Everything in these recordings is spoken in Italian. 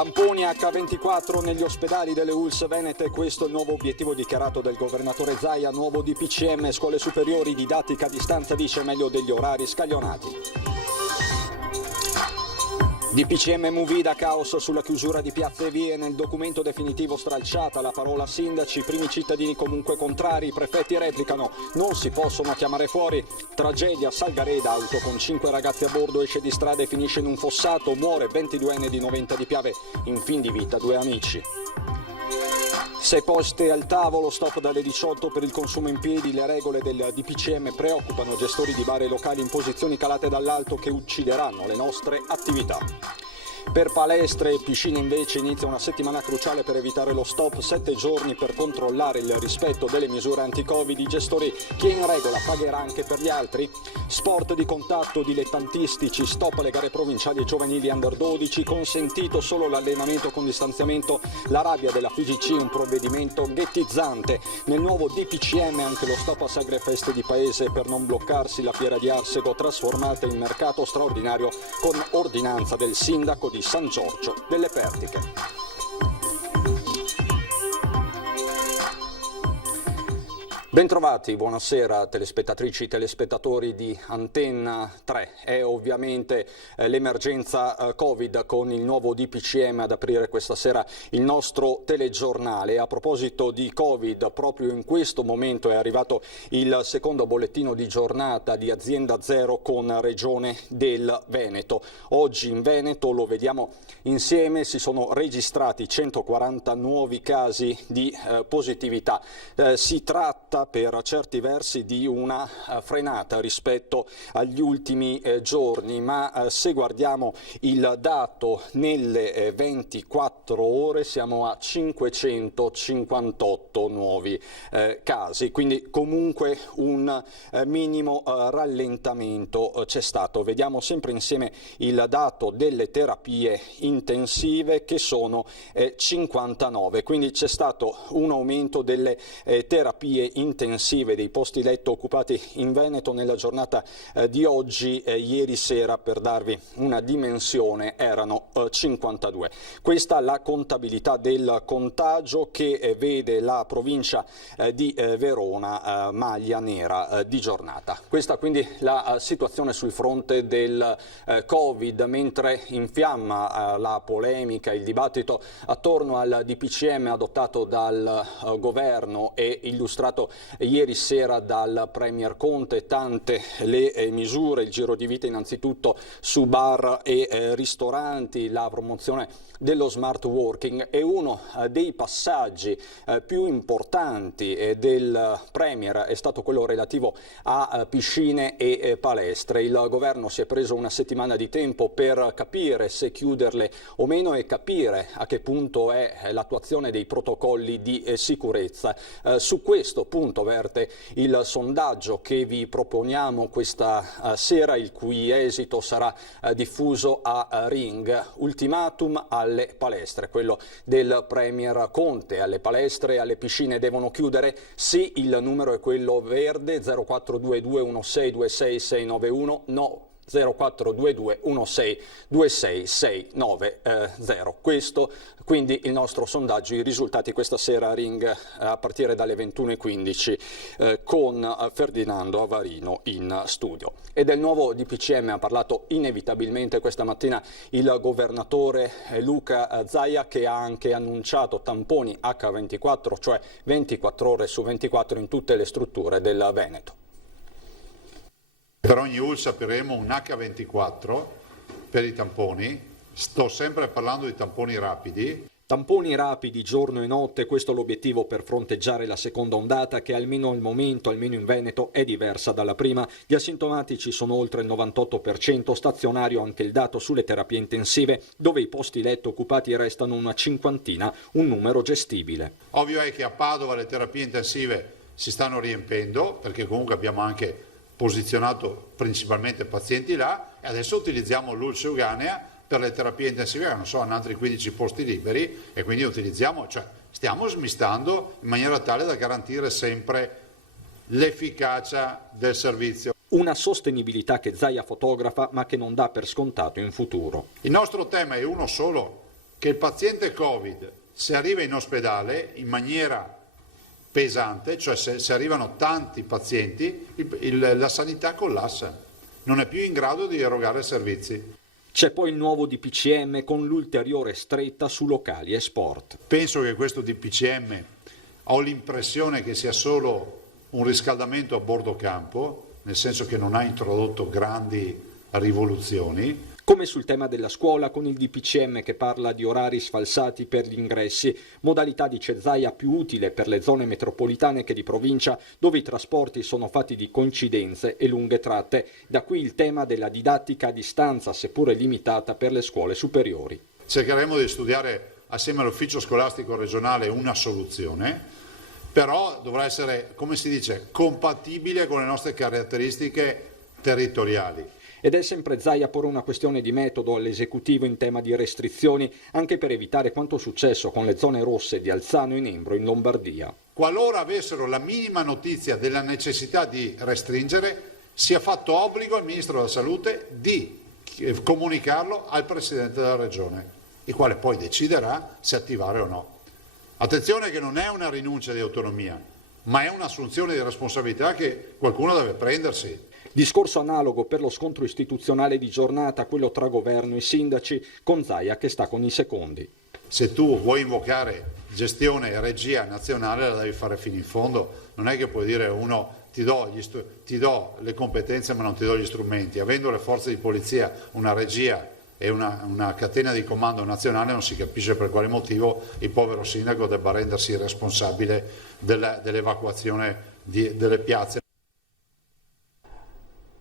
Tamponi H24 negli ospedali delle ULSS venete, questo è il nuovo obiettivo dichiarato del governatore Zaia, nuovo DPCM, scuole superiori, didattica a distanza, dice meglio degli orari scaglionati. DPCM Movida, caos sulla chiusura di piazze e vie, nel documento definitivo stralciata la parola sindaci, primi cittadini comunque contrari, i prefetti replicano, non si possono chiamare fuori, tragedia, Salgareda, auto con 5 ragazzi a bordo esce di strada e finisce in un fossato, muore 22enne di 90 di Piave, in fin di vita 2 amici. 6 poste al tavolo, stop dalle 18 per il consumo in piedi, le regole del DPCM preoccupano gestori di bar e locali in posizioni calate dall'alto che uccideranno le nostre attività. Per palestre e piscine invece inizia una settimana cruciale per evitare lo stop, 7 giorni per controllare il rispetto delle misure anti-Covid. I gestori, chi è in regola pagherà anche per gli altri. Sport di contatto dilettantistici, stop alle gare provinciali e giovanili under 12, consentito solo l'allenamento con distanziamento. La rabbia della FIGC, un provvedimento ghettizzante. Nel nuovo DPCM anche lo stop a sagre e feste di paese per non bloccarsi, la fiera di Arsego trasformata in mercato straordinario con ordinanza del sindaco di San Giorgio delle Pertiche. Bentrovati, buonasera telespettatrici, telespettatori di Antenna 3. È ovviamente l'emergenza Covid con il nuovo DPCM ad aprire questa sera il nostro telegiornale. A proposito di Covid, proprio in questo momento è arrivato il secondo bollettino di giornata di Azienda Zero con Regione del Veneto. Oggi in Veneto, lo vediamo insieme, si sono registrati 140 nuovi casi di positività. Si tratta per certi versi di una frenata rispetto agli ultimi giorni, ma se guardiamo il dato nelle 24 ore siamo a 558 nuovi casi, quindi comunque un minimo rallentamento c'è stato. Vediamo sempre insieme il dato delle terapie intensive che sono 59, quindi c'è stato un aumento delle terapie intensive, dei posti letto occupati in Veneto nella giornata di oggi. Ieri sera, per darvi una dimensione, erano 52. Questa è la contabilità del contagio che vede la provincia di Verona maglia nera di giornata. Questa quindi la situazione sul fronte del Covid, mentre infiamma la polemica, il dibattito attorno al DPCM adottato dal governo e illustrato ieri sera dal Premier Conte. Tante le misure, il giro di vita innanzitutto su bar e ristoranti, la promozione dello smart working è uno dei passaggi più importanti del Premier, è stato quello relativo a piscine e palestre. Il governo si è preso una settimana di tempo per capire se chiuderle o meno e capire a che punto è l'attuazione dei protocolli di sicurezza. Su questo punto verte il sondaggio che vi proponiamo questa sera, il cui esito sarà diffuso a Ring. Ultimatum alle palestre, quello del Premier Conte. Alle palestre e alle piscine devono chiudere? Sì, il numero è quello verde, 0422 16 26 691, no 0422 16 26 690. Questo quindi il nostro sondaggio, i risultati questa sera a Ring a partire dalle 21:15 con Ferdinando Avarino in studio. E del nuovo DPCM ha parlato inevitabilmente questa mattina il governatore Luca Zaia, che ha anche annunciato tamponi H24, cioè 24 ore su 24 in tutte le strutture del Veneto. Per ogni ULSS apriremo un H24 per i tamponi. Sto sempre parlando di tamponi rapidi. Tamponi rapidi giorno e notte, questo è l'obiettivo per fronteggiare la seconda ondata che almeno al momento, almeno in Veneto, è diversa dalla prima. Gli asintomatici sono oltre il 98%, stazionario anche il dato sulle terapie intensive, dove i posti letto occupati restano una cinquantina, un numero gestibile. Ovvio è che a Padova le terapie intensive si stanno riempendo, perché comunque abbiamo anche posizionato principalmente pazienti là, e adesso utilizziamo l'ULSS Euganea per le terapie intensive, che non so, hanno altri 15 posti liberi, e quindi stiamo smistando in maniera tale da garantire sempre l'efficacia del servizio. Una sostenibilità che Zaia fotografa ma che non dà per scontato in futuro. Il nostro tema è uno solo, che il paziente Covid, se arriva in ospedale in maniera pesante, cioè se arrivano tanti pazienti, la sanità collassa, non è più in grado di erogare servizi. C'è poi il nuovo DPCM con l'ulteriore stretta su locali e sport. Penso che questo DPCM, ho l'impressione che sia solo un riscaldamento a bordo campo, nel senso che non ha introdotto grandi rivoluzioni. Come sul tema della scuola, con il DPCM che parla di orari sfalsati per gli ingressi, modalità di cesaia più utile per le zone metropolitane che di provincia, dove i trasporti sono fatti di coincidenze e lunghe tratte. Da qui il tema della didattica a distanza, seppure limitata, per le scuole superiori. Cercheremo di studiare assieme all'ufficio scolastico regionale una soluzione, però dovrà essere, come si dice, compatibile con le nostre caratteristiche territoriali. Ed è sempre Zaia a porre una questione di metodo all'esecutivo in tema di restrizioni, anche per evitare quanto successo con le zone rosse di Alzano e Nembro in Lombardia. Qualora avessero la minima notizia della necessità di restringere, sia fatto obbligo al Ministro della Salute di comunicarlo al Presidente della Regione, il quale poi deciderà se attivare o no. Attenzione che non è una rinuncia di autonomia, ma è un'assunzione di responsabilità che qualcuno deve prendersi. Discorso analogo per lo scontro istituzionale di giornata, quello tra governo e sindaci, con Zaia che sta con i secondi. Se tu vuoi invocare gestione e regia nazionale la devi fare fino in fondo, non è che puoi dire a uno ti do le competenze ma non ti do gli strumenti. Avendo le forze di polizia, una regia e una catena di comando nazionale, non si capisce per quale motivo il povero sindaco debba rendersi responsabile dell'evacuazione delle piazze.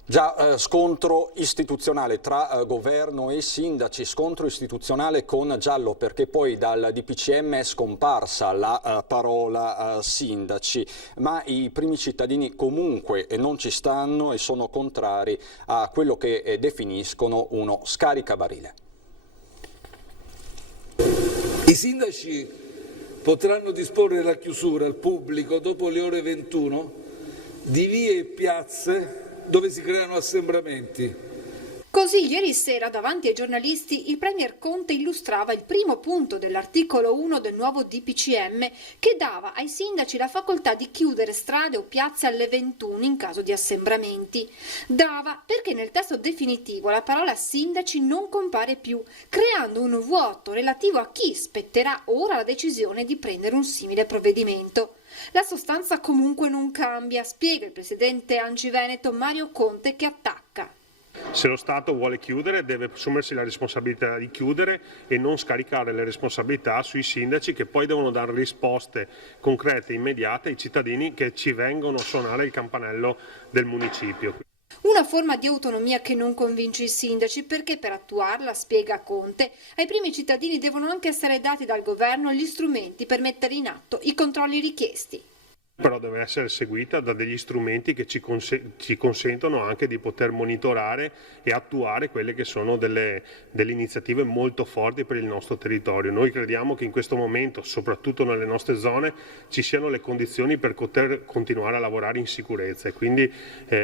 Già scontro istituzionale tra governo e sindaci, scontro istituzionale con Giallo, perché poi dal DPCM è scomparsa la parola sindaci, ma i primi cittadini comunque non ci stanno e sono contrari a quello che definiscono uno scaricabarile. I sindaci potranno disporre la chiusura al pubblico dopo le ore 21 di vie e piazze dove si creano assembramenti. Così ieri sera davanti ai giornalisti il Premier Conte illustrava il primo punto dell'articolo 1 del nuovo DPCM che dava ai sindaci la facoltà di chiudere strade o piazze alle 21 in caso di assembramenti. Dava perché nel testo definitivo la parola sindaci non compare più, creando un vuoto relativo a chi spetterà ora la decisione di prendere un simile provvedimento. La sostanza comunque non cambia, spiega il presidente ANCI Veneto Mario Conte che attacca. Se lo Stato vuole chiudere deve assumersi la responsabilità di chiudere e non scaricare le responsabilità sui sindaci che poi devono dare risposte concrete e immediate ai cittadini che ci vengono a suonare il campanello del municipio. Una forma di autonomia che non convince i sindaci perché per attuarla, spiega Conte, ai primi cittadini devono anche essere dati dal governo gli strumenti per mettere in atto i controlli richiesti. Però deve essere seguita da degli strumenti che ci consentono anche di poter monitorare e attuare quelle che sono delle iniziative molto forti per il nostro territorio. Noi crediamo che in questo momento, soprattutto nelle nostre zone, ci siano le condizioni per poter continuare a lavorare in sicurezza e quindi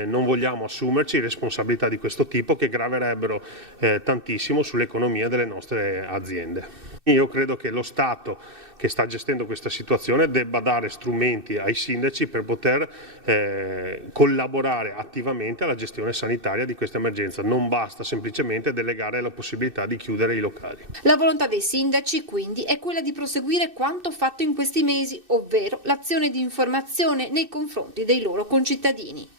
non vogliamo assumerci responsabilità di questo tipo che graverebbero tantissimo sull'economia delle nostre aziende. Io credo che lo Stato che sta gestendo questa situazione debba dare strumenti ai sindaci per poter collaborare attivamente alla gestione sanitaria di questa emergenza. Non basta semplicemente delegare la possibilità di chiudere i locali. La volontà dei sindaci quindi è quella di proseguire quanto fatto in questi mesi, ovvero l'azione di informazione nei confronti dei loro concittadini.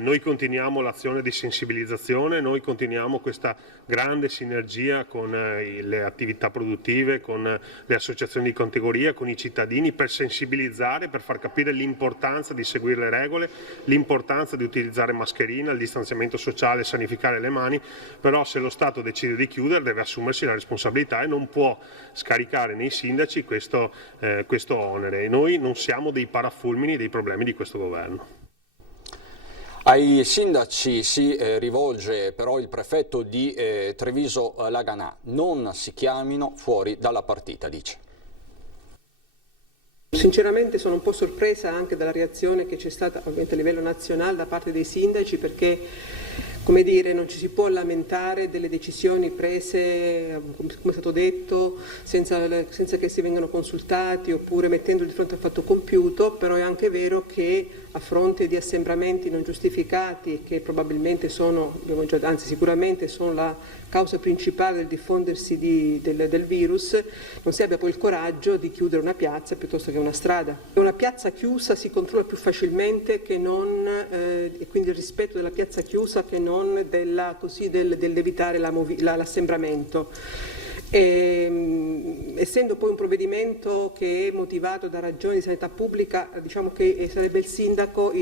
Noi continuiamo l'azione di sensibilizzazione, noi continuiamo questa grande sinergia con le attività produttive, con le associazioni di categoria, con i cittadini per sensibilizzare, per far capire l'importanza di seguire le regole, l'importanza di utilizzare mascherina, il distanziamento sociale, sanificare le mani, però se lo Stato decide di chiudere deve assumersi la responsabilità e non può scaricare nei sindaci questo onere e noi non siamo dei parafulmini dei problemi di questo governo. Ai sindaci si rivolge però il prefetto di Treviso Laganà, non si chiamino fuori dalla partita, dice. Sinceramente sono un po' sorpresa anche dalla reazione che c'è stata ovviamente a livello nazionale da parte dei sindaci perché come dire, non ci si può lamentare delle decisioni prese, come è stato detto, senza che si vengano consultati oppure mettendoli di fronte al fatto compiuto, però è anche vero che a fronte di assembramenti non giustificati, che probabilmente sono, anzi sicuramente sono la causa principale del diffondersi del virus, non si abbia poi il coraggio di chiudere una piazza piuttosto che una strada. Una piazza chiusa si controlla più facilmente che non, e quindi il rispetto della piazza chiusa che non dell'evitare l'assembramento. Essendo poi un provvedimento che è motivato da ragioni di sanità pubblica, diciamo che sarebbe il sindaco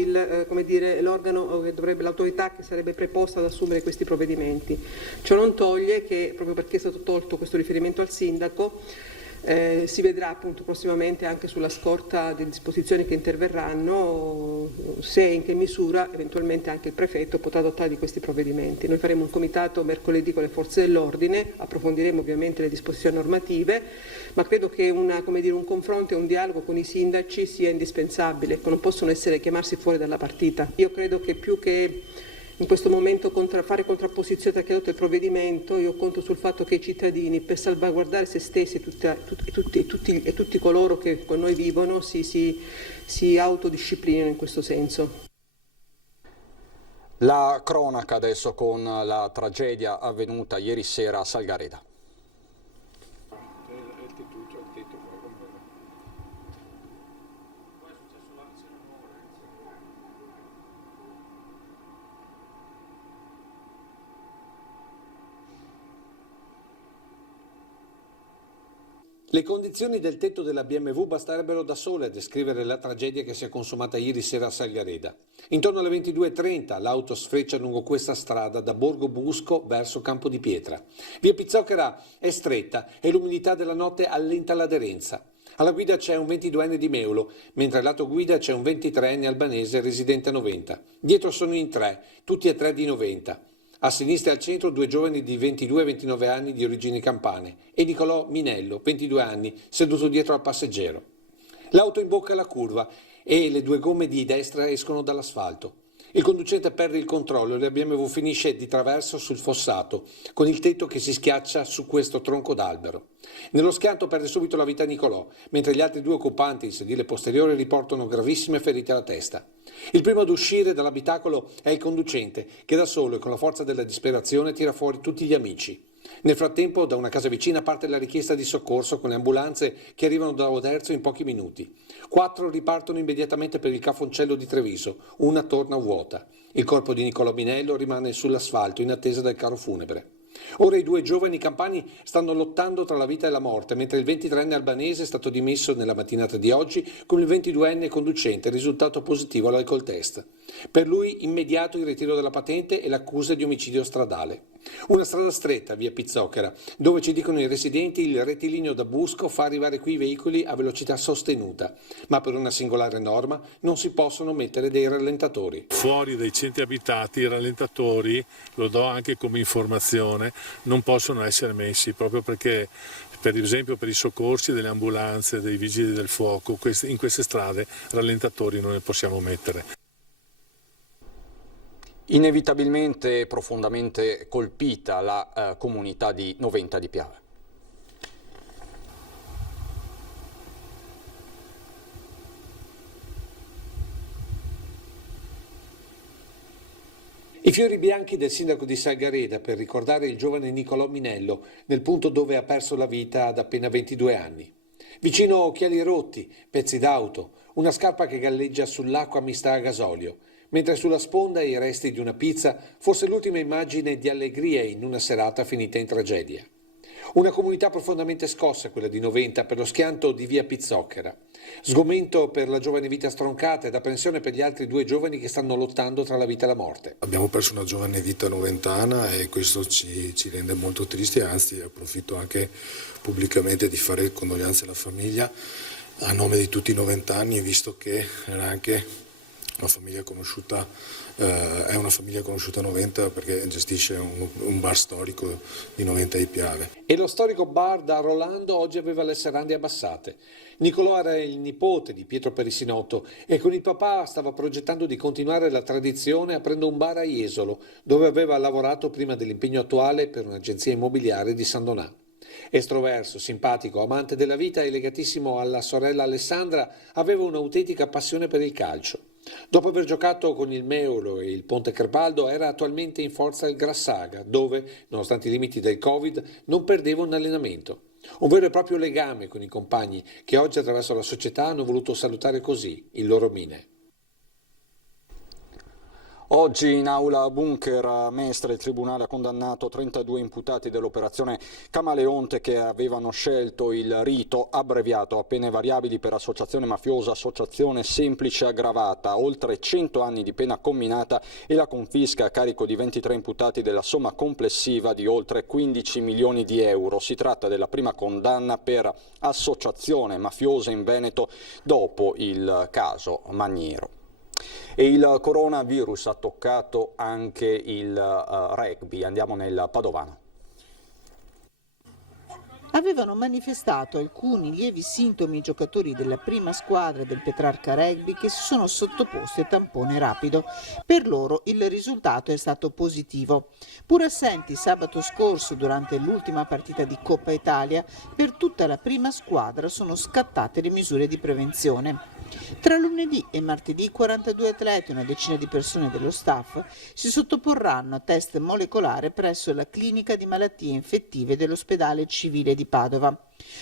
l'organo l'autorità che sarebbe preposta ad assumere questi provvedimenti. Ciò non toglie che, proprio perché è stato tolto questo riferimento al sindaco, si vedrà appunto prossimamente, anche sulla scorta delle disposizioni che interverranno, se e in che misura eventualmente anche il prefetto potrà adottare di questi provvedimenti. Noi faremo un comitato mercoledì con le forze dell'ordine, approfondiremo ovviamente le disposizioni normative, ma credo che un confronto e un dialogo con i sindaci sia indispensabile, non possono chiamarsi fuori dalla partita. Io credo che più che in questo momento fare contrapposizione tra chi ha adottato il provvedimento, io conto sul fatto che i cittadini, per salvaguardare se stessi e tutti coloro che con noi vivono, si autodisciplinino in questo senso. La cronaca adesso con la tragedia avvenuta ieri sera a Salgareda. Le condizioni del tetto della BMW basterebbero da sole a descrivere la tragedia che si è consumata ieri sera a Salgareda. Intorno alle 22:30 l'auto sfreccia lungo questa strada da Borgo Busco verso Campo di Pietra. Via Pizzocchera è stretta e l'umidità della notte allenta l'aderenza. Alla guida c'è un 22enne di Meulo, mentre al lato guida c'è un 23enne albanese residente a Noventa. Dietro sono in tre, tutti e tre di Noventa. A sinistra e al centro due giovani di 22 e 29 anni di origini campane e Nicolò Minello, 22 anni, seduto dietro al passeggero. L'auto imbocca la curva e le due gomme di destra escono dall'asfalto. Il conducente perde il controllo e la BMW finisce di traverso sul fossato, con il tetto che si schiaccia su questo tronco d'albero. Nello schianto perde subito la vita Nicolò, mentre gli altri due occupanti, il sedile posteriore, riportano gravissime ferite alla testa. Il primo ad uscire dall'abitacolo è il conducente, che da solo e con la forza della disperazione tira fuori tutti gli amici. Nel frattempo, da una casa vicina parte la richiesta di soccorso con le ambulanze che arrivano da Oderzo in pochi minuti. 4 ripartono immediatamente per il Cafoncello di Treviso, una torna vuota. Il corpo di Nicolò Minello rimane sull'asfalto in attesa del carro funebre. Ora i due giovani campani stanno lottando tra la vita e la morte, mentre il 23enne albanese è stato dimesso nella mattinata di oggi con il 22enne conducente, risultato positivo all'alcol test. Per lui immediato il ritiro della patente e l'accusa di omicidio stradale. Una strada stretta, via Pizzocchera, dove ci dicono i residenti il rettilineo da Busco fa arrivare qui i veicoli a velocità sostenuta, ma per una singolare norma non si possono mettere dei rallentatori. Fuori dai centri abitati i rallentatori, lo do anche come informazione, non possono essere messi proprio perché per esempio per i soccorsi delle ambulanze, dei vigili del fuoco, in queste strade rallentatori non ne possiamo mettere. Inevitabilmente e profondamente colpita la comunità di Noventa di Piave. I fiori bianchi del sindaco di Salgareda per ricordare il giovane Nicolò Minello nel punto dove ha perso la vita ad appena 22 anni. Vicino occhiali rotti, pezzi d'auto, una scarpa che galleggia sull'acqua mista a gasolio, mentre sulla sponda i resti di una pizza, forse l'ultima immagine di allegria in una serata finita in tragedia. Una comunità profondamente scossa, quella di Noventa, per lo schianto di via Pizzocchera. Sgomento per la giovane vita stroncata ed apprensione per gli altri due giovani che stanno lottando tra la vita e la morte. Abbiamo perso una giovane vita noventana e questo ci rende molto tristi, anzi approfitto anche pubblicamente di fare condoglianze alla famiglia a nome di tutti i noventani, visto che era anche una famiglia conosciuta, è una famiglia conosciuta a Noventa perché gestisce un bar storico di Noventa di Piave. E lo storico bar da Rolando oggi aveva le serrande abbassate. Nicolò era il nipote di Pietro Perissinotto e con il papà stava progettando di continuare la tradizione aprendo un bar a Jesolo, dove aveva lavorato prima dell'impegno attuale per un'agenzia immobiliare di San Donà. Estroverso, simpatico, amante della vita e legatissimo alla sorella Alessandra, aveva un'autentica passione per il calcio. Dopo aver giocato con il Meolo e il Ponte Crepaldo era attualmente in forza il Grassaga, dove, nonostante i limiti del Covid, non perdeva un allenamento. Un vero e proprio legame con i compagni che oggi attraverso la società hanno voluto salutare così il loro Mine. Oggi in aula Bunker Mestre il Tribunale ha condannato 32 imputati dell'operazione Camaleonte che avevano scelto il rito abbreviato a pene variabili per associazione mafiosa, associazione semplice aggravata, oltre 100 anni di pena comminata e la confisca a carico di 23 imputati della somma complessiva di oltre 15 milioni di euro. Si tratta della prima condanna per associazione mafiosa in Veneto dopo il caso Magniero. E il coronavirus ha toccato anche il rugby. Andiamo nel Padovano. Avevano manifestato alcuni lievi sintomi i giocatori della prima squadra del Petrarca Rugby che si sono sottoposti a tampone rapido. Per loro il risultato è stato positivo. Pur assenti sabato scorso durante l'ultima partita di Coppa Italia, per tutta la prima squadra sono scattate le misure di prevenzione. Tra lunedì e martedì 42 atleti e una decina di persone dello staff si sottoporranno a test molecolare presso la clinica di malattie infettive dell'ospedale civile di Padova.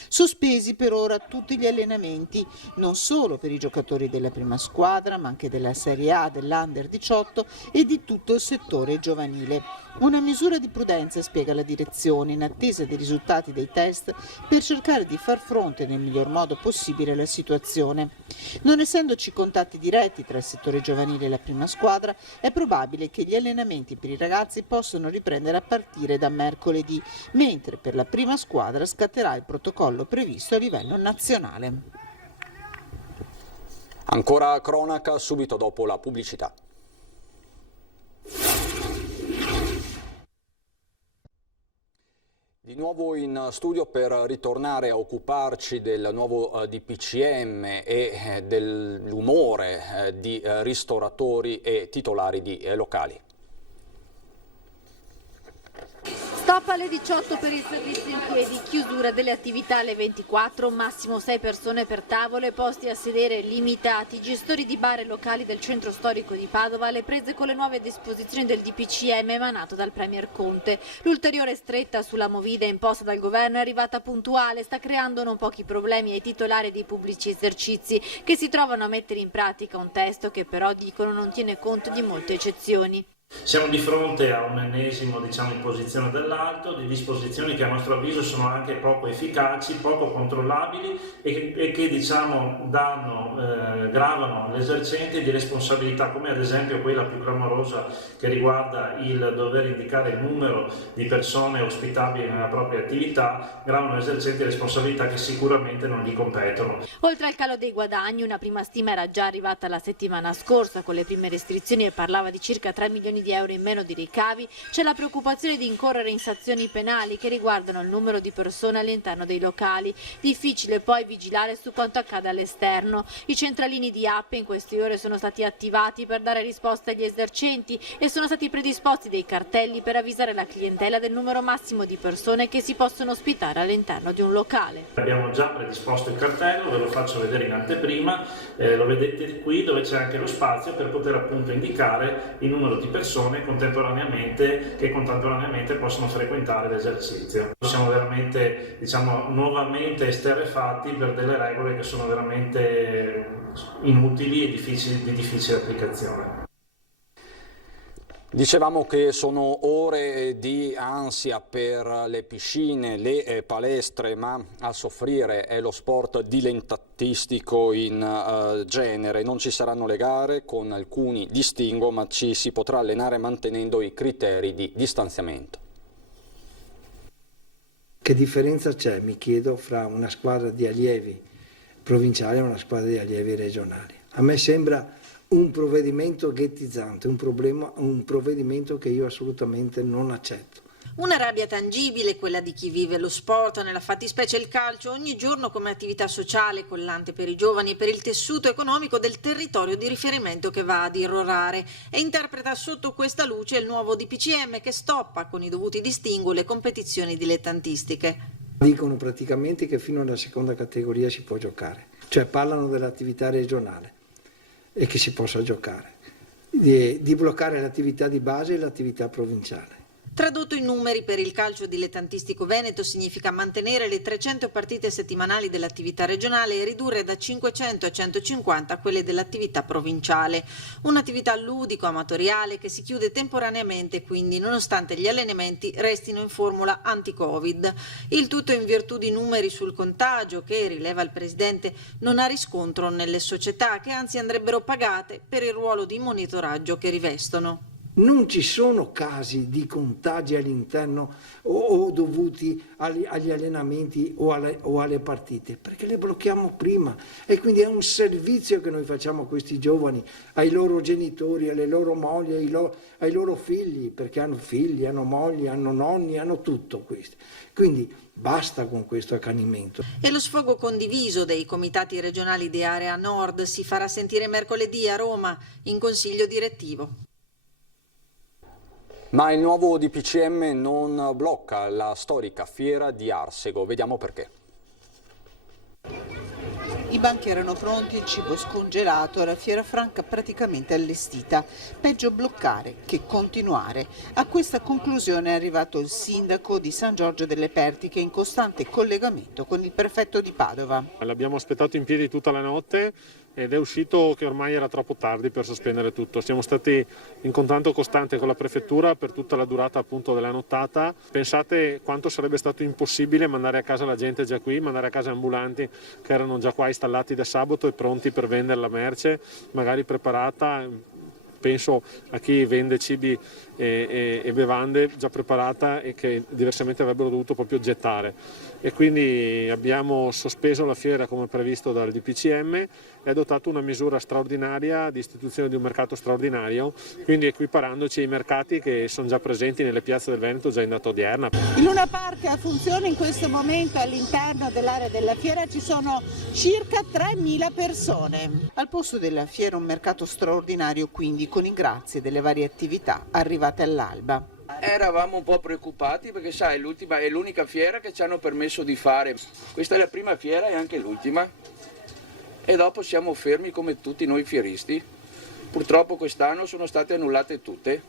Sospesi per ora tutti gli allenamenti, non solo per i giocatori della prima squadra, ma anche della Serie A, dell'Under 18 e di tutto il settore giovanile. Una misura di prudenza, spiega la direzione, in attesa dei risultati dei test per cercare di far fronte nel miglior modo possibile alla situazione. Non essendoci contatti diretti tra il settore giovanile e la prima squadra, è probabile che gli allenamenti per i ragazzi possano riprendere a partire da mercoledì, mentre per la prima squadra scatterà il protocollo previsto a livello nazionale. Ancora cronaca subito dopo la pubblicità. Di nuovo in studio per ritornare a occuparci del nuovo DPCM e dell'umore di ristoratori e titolari di locali. Stop alle 18 per il servizio in piedi, chiusura delle attività alle 24, massimo 6 persone per tavolo e posti a sedere limitati. Gestori di bar e locali del centro storico di Padova alle prese con le nuove disposizioni del DPCM emanato dal Premier Conte. L'ulteriore stretta sulla movida imposta dal governo è arrivata puntuale, sta creando non pochi problemi ai titolari di pubblici esercizi che si trovano a mettere in pratica un testo che però dicono non tiene conto di molte eccezioni. Siamo di fronte a un ennesimo imposizione dall'alto di disposizioni che a nostro avviso sono anche poco efficaci, poco controllabili e che gravano l'esercente di responsabilità, come ad esempio quella più clamorosa che riguarda il dover indicare il numero di persone ospitabili nella propria attività, gravano l'esercente responsabilità che sicuramente non gli competono. Oltre al calo dei guadagni, una prima stima era già arrivata la settimana scorsa con le prime restrizioni e parlava di circa 3 milioni di euro in meno di ricavi. C'è la preoccupazione di incorrere in sanzioni penali che riguardano il numero di persone all'interno dei locali. Difficile poi vigilare su quanto accade all'esterno. I centralini di app in queste ore sono stati attivati per dare risposta agli esercenti e sono stati predisposti dei cartelli per avvisare la clientela del numero massimo di persone che si possono ospitare all'interno di un locale. Abbiamo già predisposto il cartello, ve lo faccio vedere in anteprima, lo vedete qui dove c'è anche lo spazio per poter appunto indicare il numero di persone che contemporaneamente possono frequentare l'esercizio. Siamo veramente, nuovamente esterrefatti per delle regole che sono veramente inutili e di difficile applicazione. Dicevamo che sono ore di ansia per le piscine, le palestre, ma a soffrire è lo sport dilettantistico in genere. Non ci saranno le gare con alcuni distinguo, ma ci si potrà allenare mantenendo i criteri di distanziamento. Che differenza c'è, mi chiedo, fra una squadra di allievi provinciali e una squadra di allievi regionali? A me sembra un provvedimento ghettizzante, un provvedimento che io assolutamente non accetto. Una rabbia tangibile, quella di chi vive lo sport, nella fattispecie il calcio, ogni giorno come attività sociale, collante per i giovani e per il tessuto economico del territorio di riferimento che va ad irrorare, e interpreta sotto questa luce il nuovo DPCM che stoppa con i dovuti distinguo le competizioni dilettantistiche. Dicono praticamente che fino alla seconda categoria si può giocare, cioè parlano dell'attività regionale e che si possa giocare, di bloccare l'attività di base e l'attività provinciale. Tradotto in numeri, per il calcio dilettantistico veneto significa mantenere le 300 partite settimanali dell'attività regionale e ridurre da 500 a 150 quelle dell'attività provinciale. Un'attività ludico-amatoriale che si chiude temporaneamente, quindi nonostante gli allenamenti restino in formula anti-Covid. Il tutto in virtù di numeri sul contagio che, rileva il Presidente, non ha riscontro nelle società, che anzi andrebbero pagate per il ruolo di monitoraggio che rivestono. Non ci sono casi di contagi all'interno o dovuti agli allenamenti o alle partite, perché le blocchiamo prima, e quindi è un servizio che noi facciamo a questi giovani, ai loro genitori, alle loro mogli, ai loro figli, perché hanno figli, hanno mogli, hanno nonni, hanno tutto questo. Quindi basta con questo accanimento. E lo sfogo condiviso dei comitati regionali di Area Nord si farà sentire mercoledì a Roma in consiglio direttivo. Ma il nuovo DPCM non blocca la storica fiera di Arsego. Vediamo perché. I banchi erano pronti, il cibo scongelato, la fiera franca praticamente allestita. Peggio bloccare che continuare. A questa conclusione è arrivato il sindaco di San Giorgio delle Pertiche, in costante collegamento con il prefetto di Padova. L'abbiamo aspettato in piedi tutta la notte ed è uscito che ormai era troppo tardi per sospendere tutto. Siamo stati in contatto costante con la prefettura per tutta la durata appunto della nottata. Pensate quanto sarebbe stato impossibile mandare a casa la gente già qui, mandare a casa ambulanti che erano già qua installati da sabato e pronti per vendere la merce, magari preparata. Penso a chi vende cibi e bevande già preparata e che diversamente avrebbero dovuto proprio gettare. E quindi abbiamo sospeso la fiera come previsto dal DPCM e adottato una misura straordinaria di istituzione di un mercato straordinario, quindi equiparandoci ai mercati che sono già presenti nelle piazze del Veneto già in data odierna. Il Luna Park ha funzione in questo momento all'interno dell'area della fiera, ci sono circa 3.000 persone. Al posto della fiera un mercato straordinario, quindi con i grazie delle varie attività arrivate all'alba. Eravamo un po' preoccupati perché sai, l'ultima è l'unica fiera che ci hanno permesso di fare. Questa è la prima fiera e anche l'ultima. E dopo siamo fermi come tutti noi fieristi. Purtroppo quest'anno sono state annullate tutte.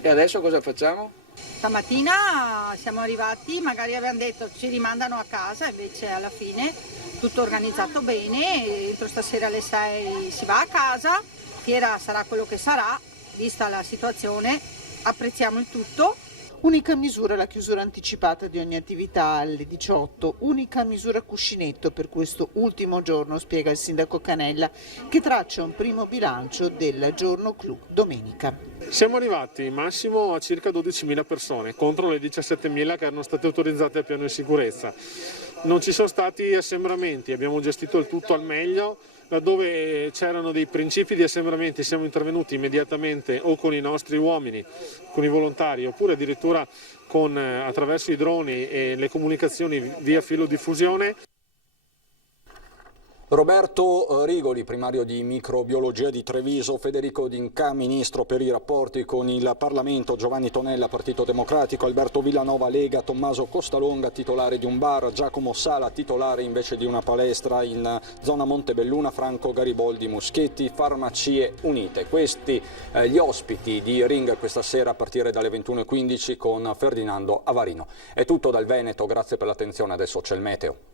E adesso cosa facciamo? Stamattina siamo arrivati, magari avevano detto ci rimandano a casa, invece alla fine tutto organizzato bene, entro stasera alle 6 si va a casa, fiera sarà quello che sarà, vista la situazione, apprezziamo il tutto. Unica misura la chiusura anticipata di ogni attività alle 18, unica misura cuscinetto per questo ultimo giorno, spiega il sindaco Canella, che traccia un primo bilancio del giorno clou domenica. Siamo arrivati massimo a circa 12.000 persone contro le 17.000 che erano state autorizzate al piano di sicurezza. Non ci sono stati assembramenti, abbiamo gestito il tutto al meglio. Laddove c'erano dei principi di assembramenti siamo intervenuti immediatamente o con i nostri uomini, con i volontari, oppure addirittura attraverso i droni e le comunicazioni via filodiffusione. Roberto Rigoli, primario di microbiologia di Treviso, Federico D'Inca, ministro per i rapporti con il Parlamento, Giovanni Tonella, Partito Democratico, Alberto Villanova, Lega, Tommaso Costalonga, titolare di un bar, Giacomo Sala, titolare invece di una palestra in zona Montebelluna, Franco Gariboldi, Muschetti, Farmacie Unite. Questi gli ospiti di Ring questa sera a partire dalle 21:15 con Ferdinando Avarino. È tutto dal Veneto, grazie per l'attenzione, adesso c'è il meteo.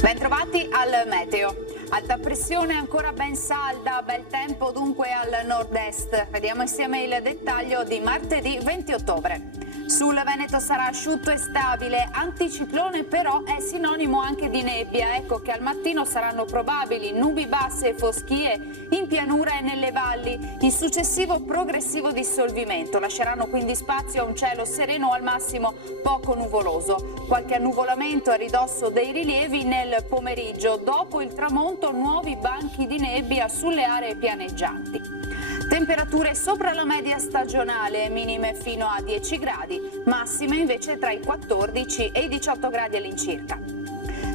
Bentrovati al meteo. Alta pressione ancora ben salda, bel tempo dunque al nord-est. Vediamo insieme il dettaglio di martedì 20 ottobre. Sul Veneto sarà asciutto e stabile, anticiclone però è sinonimo anche di nebbia, ecco che al mattino saranno probabili nubi basse e foschie in pianura e nelle valli, in successivo progressivo dissolvimento, lasceranno quindi spazio a un cielo sereno o al massimo poco nuvoloso, qualche annuvolamento a ridosso dei rilievi nel pomeriggio, dopo il tramonto nuovi banchi di nebbia sulle aree pianeggianti. Temperature sopra la media stagionale, minime fino a 10 gradi, massime invece tra i 14 e i 18 gradi all'incirca.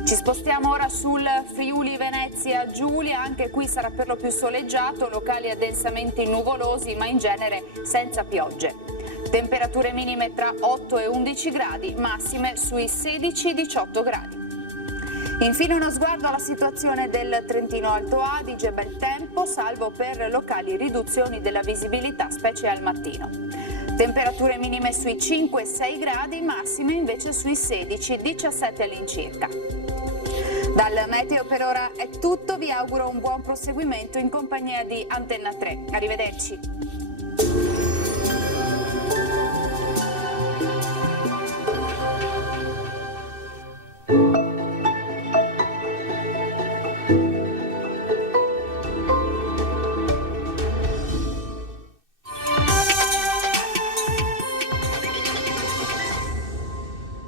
Ci spostiamo ora sul Friuli Venezia Giulia, anche qui sarà per lo più soleggiato, locali addensamenti nuvolosi ma in genere senza piogge. Temperature minime tra 8 e 11 gradi, massime sui 16-18 gradi. Infine uno sguardo alla situazione del Trentino Alto Adige, bel tempo, salvo per locali riduzioni della visibilità, specie al mattino. Temperature minime sui 5-6 gradi, massime invece sui 16-17 all'incirca. Dal meteo per ora è tutto, vi auguro un buon proseguimento in compagnia di Antenna 3. Arrivederci.